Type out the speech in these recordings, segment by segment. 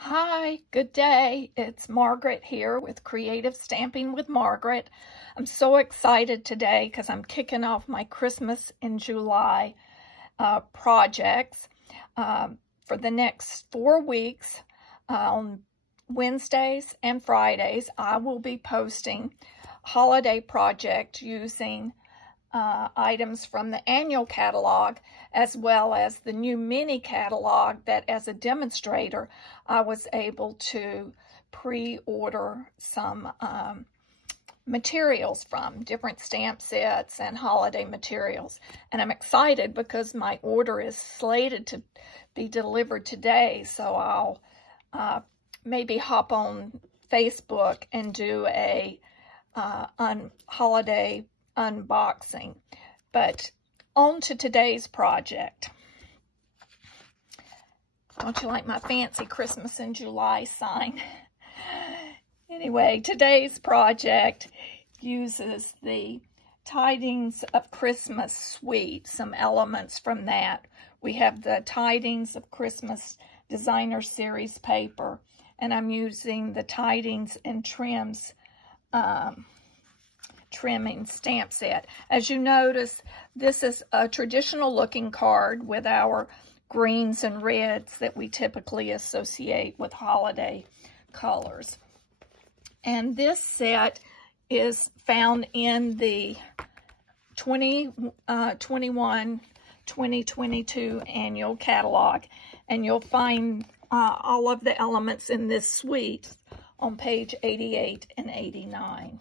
Hi, good day. It's Margaret here with Creative Stamping with Margaret. I'm so excited today because I'm kicking off my Christmas in July projects for the next 4 weeks. On Wednesdays and Fridays, I will be posting holiday project using items from the annual catalog, as well as the new mini catalog that, as a demonstrator, I was able to pre-order some materials from, different stamp sets and holiday materials. And I'm excited because my order is slated to be delivered today, so I'll maybe hop on Facebook and do a holiday unboxing. But on to today's project. Don't you like my fancy Christmas in July sign? Anyway, today's project uses the Tidings of Christmas suite, some elements from that. We have the Tidings of Christmas Designer Series paper, and I'm using the Tidings&Trimmings trimming stamp set. As you notice, this is a traditional looking card with our greens and reds that we typically associate with holiday colors. And this set is found in the 2021-2022 annual catalog, and you'll find all of the elements in this suite on page 88 and 89.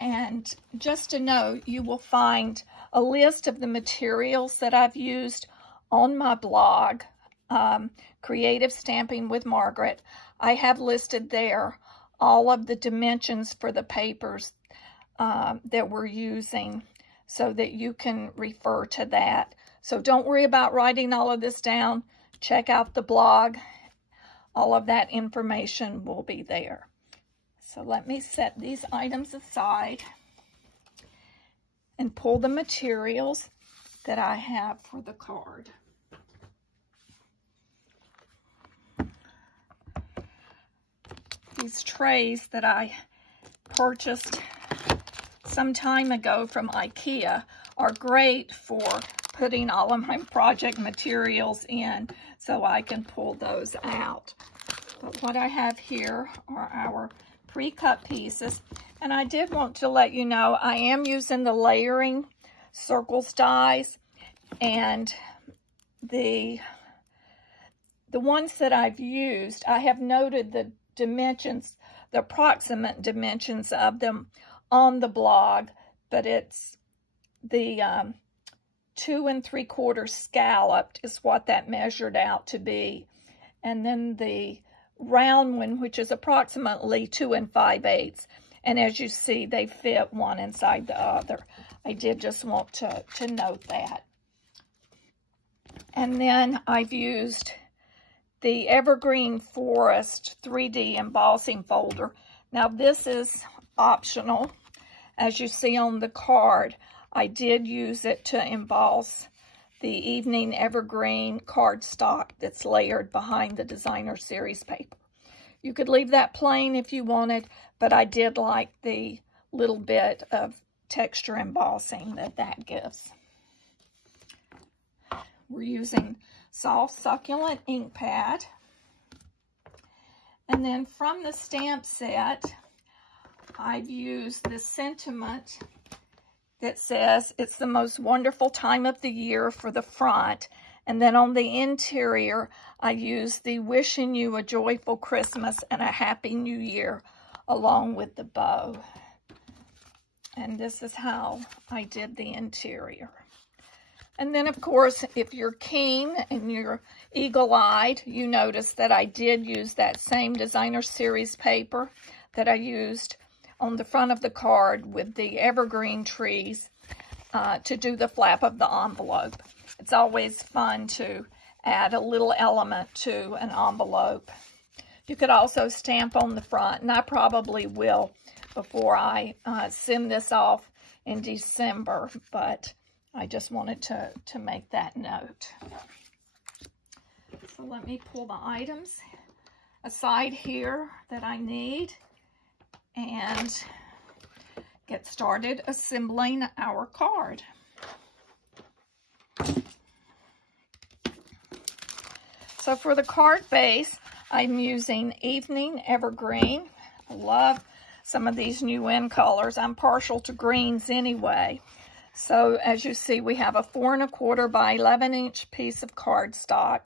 And just to note, you will find a list of the materials that I've used on my blog, Creative Stamping with Margaret. I have listed there all of the dimensions for the papers that we're using so that you can refer to that. So don't worry about writing all of this down. Check out the blog. All of that information will be there. So let me set these items aside and pull the materials that I have for the card. These trays that I purchased some time ago from IKEA are great for putting all of my project materials in, so I can pull those out. But what I have here are our pre-cut pieces, and I did want to let you know I am using the layering circles dies, and the ones that I've used, I have noted the dimensions, the approximate dimensions of them on the blog, but it's the 2 3/4 scalloped is what that measured out to be, and then the round one, which is approximately 2 5/8, and as you see, they fit one inside the other. I did just want to note that. And then I've used the Evergreen Forest 3D embossing folder. Now this is optional. As you see on the card, I did use it to emboss the Evening Evergreen cardstock that's layered behind the Designer Series paper. You could leave that plain if you wanted, but I did like the little bit of texture embossing that gives. We're using soft succulent ink pad. And then from the stamp set, I've used the sentiment that says it's the most wonderful time of the year for the front. And then on the interior, I used the wishing you a joyful Christmas and a happy new year along with the bow. And this is how I did the interior. And then, of course, if you're keen and you're eagle-eyed, you notice that I did use that same Designer Series paper that I used on the front of the card with the evergreen trees to do the flap of the envelope. It's always fun to add a little element to an envelope. You could also stamp on the front, and I probably will before I send this off in December, but I just wanted to make that note. So let me pull the items aside here that I need and get started assembling our card. So for the card base, I'm using Evening Evergreen. I love some of these new in colors. I'm partial to greens anyway. So as you see, we have a 4 1/4 by 11 inch piece of cardstock,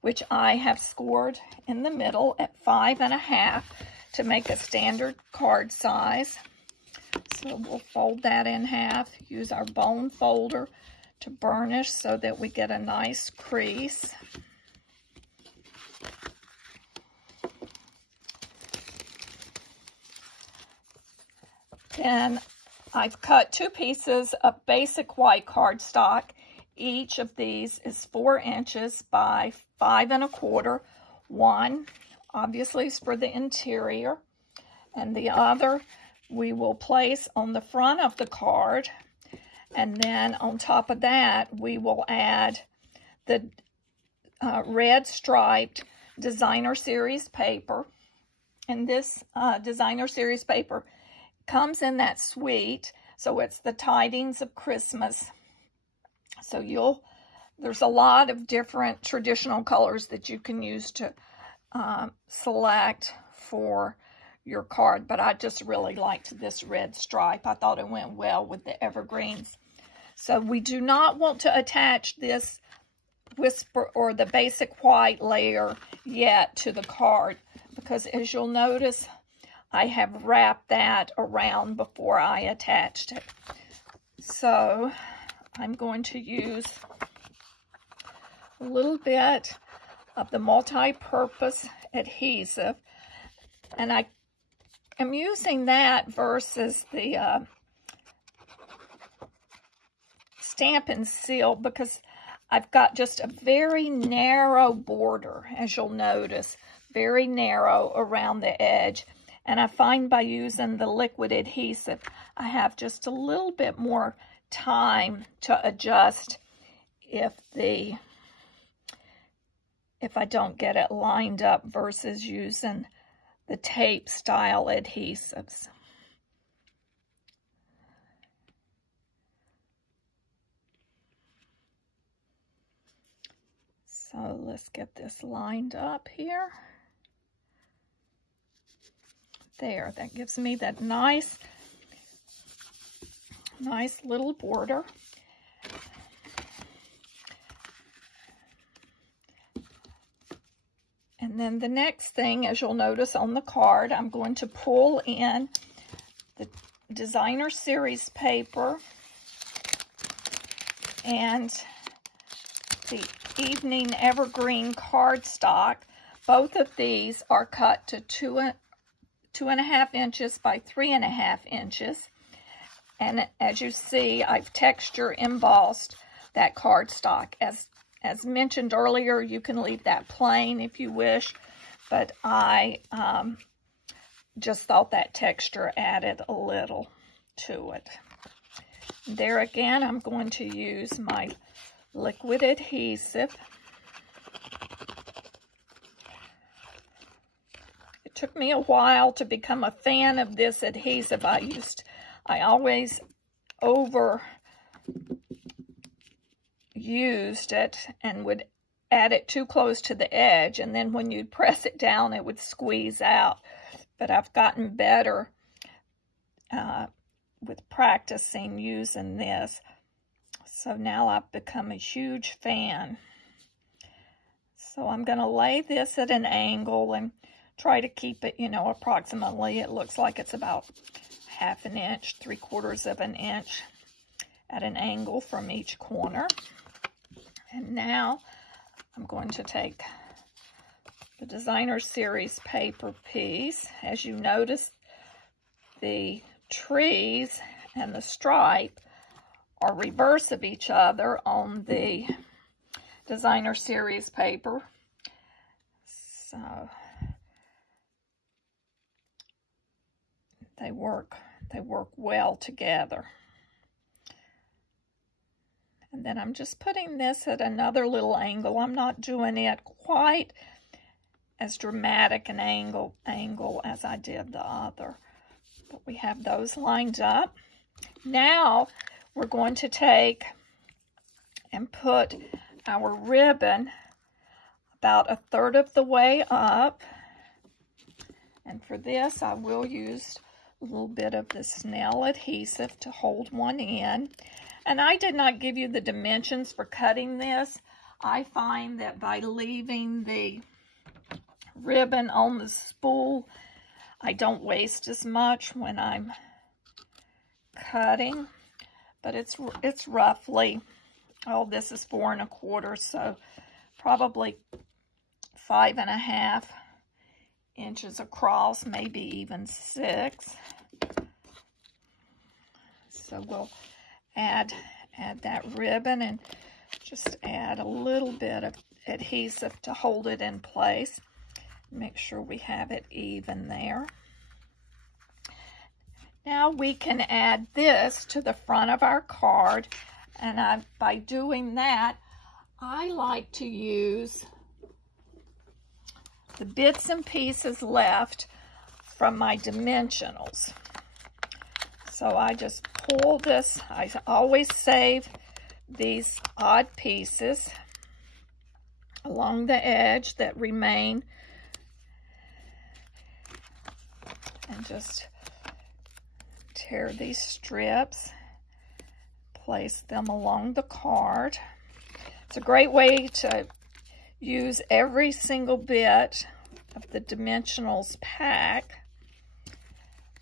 which I have scored in the middle at 5 1/2 to make a standard card size. So we'll fold that in half, use our bone folder to burnish so that we get a nice crease. Then I've cut 2 pieces of basic white cardstock. Each of these is 4 inches by 5 1/4. One, obviously, is for the interior, and the other we will place on the front of the card. And then on top of that, we will add the red striped designer series paper. And this designer series paper comes in that suite, so it's the Tidings of Christmas. So there's a lot of different traditional colors that you can use to select for your card, but I just really liked this red stripe. I thought it went well with the evergreens. So we do not want to attach this whisper or the basic white layer yet to the card, because as you'll notice, I have wrapped that around before I attached it. So I'm going to use a little bit of the multi-purpose adhesive, and I am using that versus the Stampin' Seal because I've got just a very narrow border, as you'll notice, very narrow around the edge. And I find by using the liquid adhesive, I have just a little bit more time to adjust if I don't get it lined up versus using the tape style adhesives. So let's get this lined up here. There, that gives me that nice little border. And then the next thing, as you'll notice on the card, I'm going to pull in the designer series paper and the Evening Evergreen cardstock. Both of these are cut to 2 1/2 inches by 3 1/2 inches. And as you see, I've texture embossed that cardstock. As mentioned earlier, you can leave that plain if you wish, but I just thought that texture added a little to it. There again, I'm going to use my liquid adhesive. It took me a while to become a fan of this adhesive. I always used it and would add it too close to the edge, and then when you'd press it down, it would squeeze out. But I've gotten better with practicing using this. So now I've become a huge fan. So I'm going to lay this at an angle and try to keep it, approximately, it looks like it's about 1/2 inch, 3/4 of an inch at an angle from each corner. And now I'm going to take the designer series paper piece. As you notice, the trees and the stripe are reverse of each other on the designer series paper. So they work well together. And then I'm just putting this at another little angle. I'm not doing it quite as dramatic an angle as I did the other. But we have those lined up. Now we're going to take and put our ribbon about 1/3 of the way up. And for this, I will use a little bit of the snail adhesive to hold one in. And I did not give you the dimensions for cutting this. I find that by leaving the ribbon on the spool, I don't waste as much when I'm cutting. But it's roughly, oh, this is 4 1/4, so probably 5 1/2 inches across, maybe even 6. So we'll add that ribbon and just add a little bit of adhesive to hold it in place. Make sure we have it even there. Now we can add this to the front of our card, and by doing that, I like to use the bits and pieces left from my dimensionals. So I just pull this. I always save these odd pieces along the edge that remain, and just tear these strips, place them along the card. It's a great way to use every single bit of the dimensionals pack.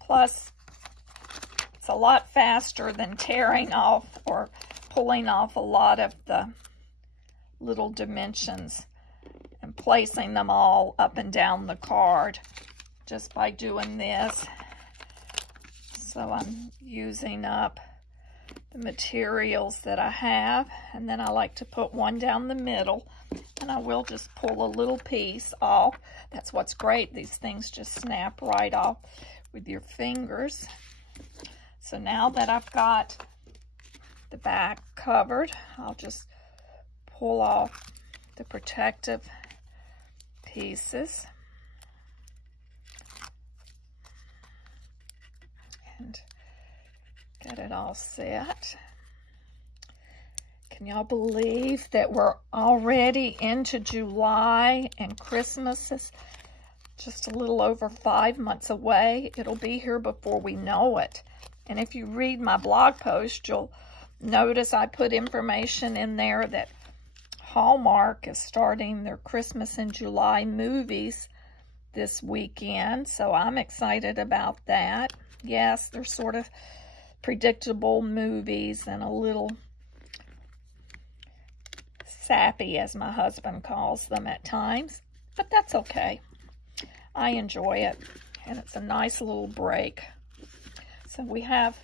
Plus, it's a lot faster than tearing off or pulling off a lot of the little dimensions and placing them all up and down the card just by doing this. So I'm using up the materials that I have, and then I like to put one down the middle, and I will just pull a little piece off. That's what's great. These things just snap right off with your fingers. So now that I've got the back covered, I'll just pull off the protective pieces and get it all set. Can y'all believe that we're already into July and Christmas is just a little over 5 months away? It'll be here before we know it. And if you read my blog post, you'll notice I put information in there that Hallmark is starting their Christmas in July movies this weekend. So I'm excited about that. Yes, they're sort of predictable movies and a little sappy, as my husband calls them at times, but that's okay. I enjoy it, and it's a nice little break. So we have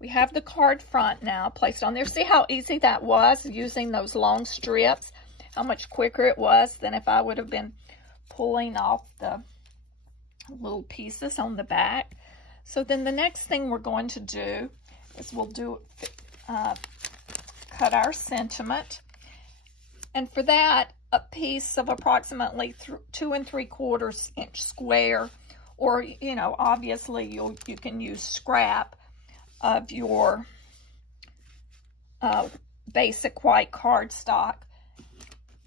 the card front now placed on there. See how easy that was using those long strips? How much quicker it was than if I would have been pulling off the little pieces on the back. So then the next thing we're going to do is we'll cut our sentiment. And for that, a piece of approximately 2 3/4 inch square, or, you know, obviously you can use scrap of your basic white cardstock.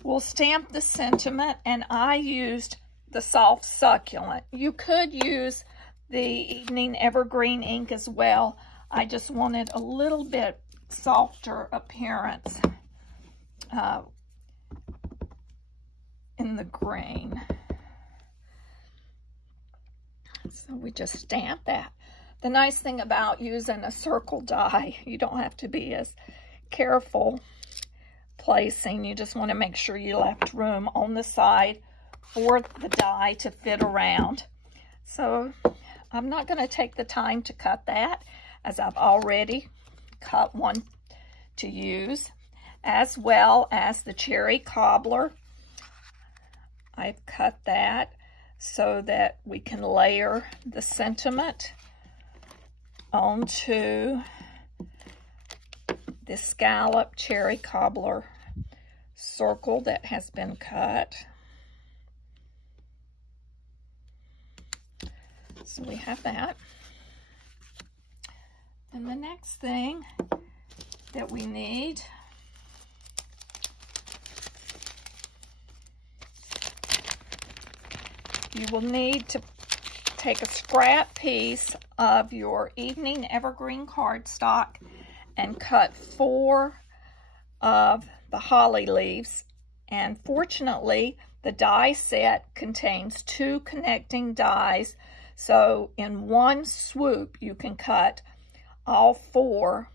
We'll stamp the sentiment, and I used the soft succulent. You could use the evening evergreen ink as well. I just wanted a little bit softer appearance in the green. So we just stamp that. The nice thing about using a circle die, you don't have to be as careful placing. You just want to make sure you left room on the side for the die to fit around. So I'm not going to take the time to cut that, as I've already cut one to use, as well as the cherry cobbler. I've cut that so that we can layer the sentiment onto this scallop cherry cobbler circle that has been cut. So we have that. And the next thing that we need you will need to take a scrap piece of your evening evergreen cardstock and cut 4 of the holly leaves. And fortunately, the die set contains 2 connecting dies, so in one swoop you can cut all 4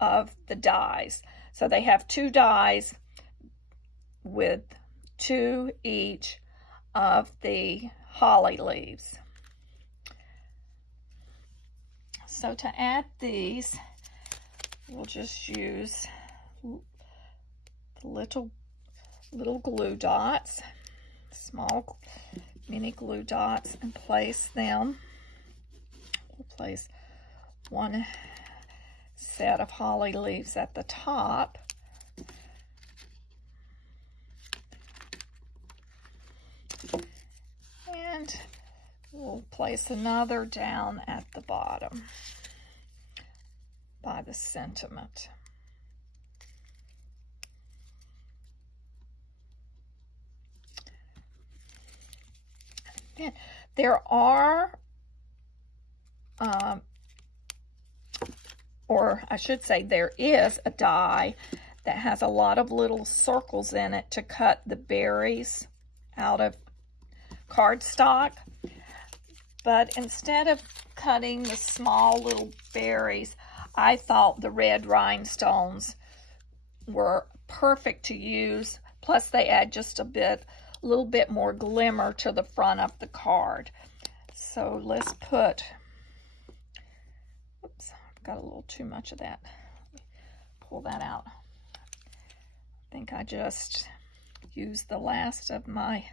of the dies. So they have 2 dies with 2 each of the holly leaves. So to add these, we'll just use the little glue dots, small mini glue dots, and place them. We'll place 1 set of holly leaves at the top. And we'll place another down at the bottom by the sentiment. And there are, or I should say there is a die that has a lot of little circles in it to cut the berries out of cardstock. But instead of cutting the small little berries, I thought the red rhinestones were perfect to use. Plus they add just a little bit more glimmer to the front of the card. So let's put, oops, I've got a little too much of that. Let me pull that out. I think I just used the last of my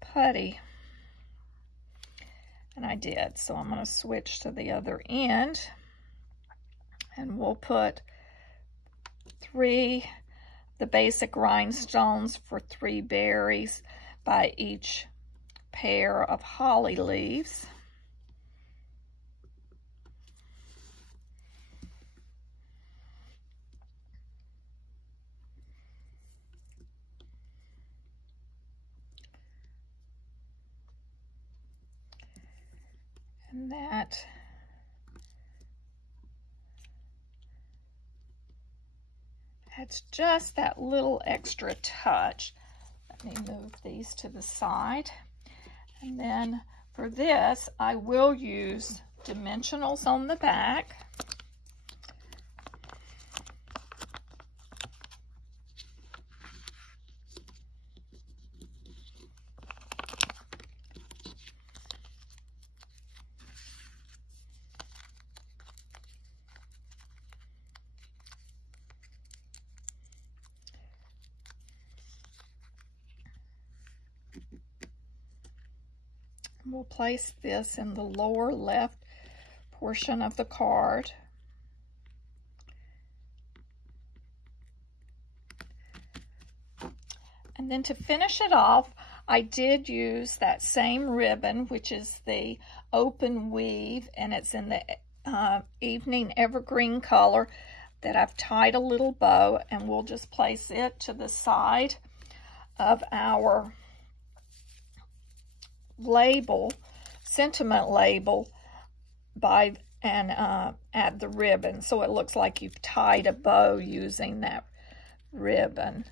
putty. And I did. So I'm going to switch to the other end. And we'll put 3 the basic rhinestones for 3 berries by each pair of holly leaves. And that adds just that little extra touch. Let me move these to the side. And then for this, I will use dimensionals on the back. We'll place this in the lower left portion of the card. And then to finish it off, I did use that same ribbon, which is the open weave, and it's in the evening evergreen color that I've tied a little bow, and we'll just place it to the side of our label, sentiment label, and add the ribbon so it looks like you've tied a bow using that ribbon,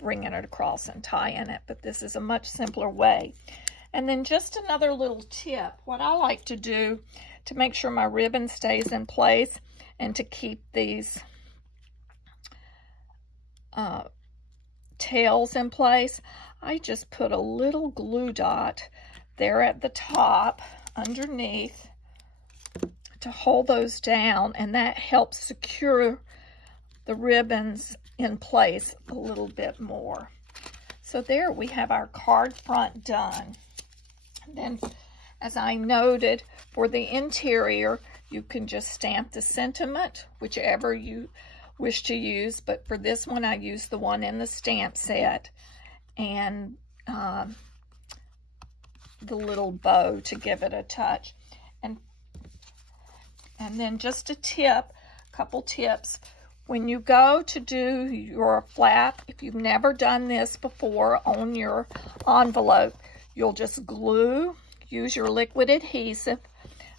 bringing it across and tying it. But this is a much simpler way. And then just another little tip, what I like to do to make sure my ribbon stays in place and to keep these tails in place, I just put a little glue dot there at the top underneath to hold those down, and that helps secure the ribbons in place a little bit more. So there we have our card front done. Then, as I noted, for the interior, you can just stamp the sentiment, whichever you wish to use, but for this one I used the one in the stamp set. And the little bow to give it a touch. And then just a tip, a couple tips. When you go to do your flap, if you've never done this before on your envelope, you'll just use your liquid adhesive,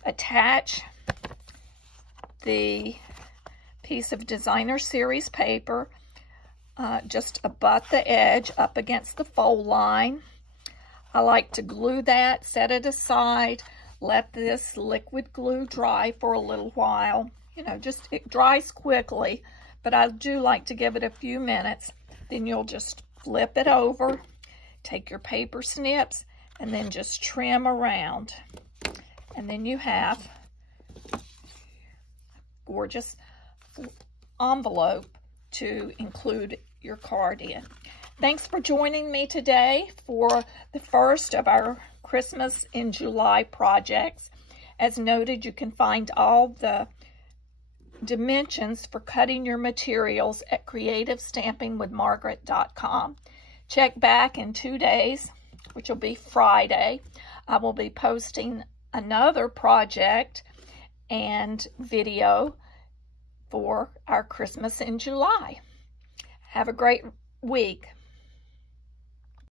attach the piece of designer series paper, just abut the edge up against the fold line. I like to glue that, set it aside, let this liquid glue dry for a little while. You know, just it dries quickly, but I do like to give it a few minutes. Then you'll just flip it over, take your paper snips, and then just trim around. And then you have a gorgeous envelope to include your card in. Thanks for joining me today for the first of our Christmas in July projects. As noted, you can find all the dimensions for cutting your materials at creativestampingwithmargaret.com. Check back in 2 days, which will be Friday. I will be posting another project and video for our Christmas in July. Have a great week.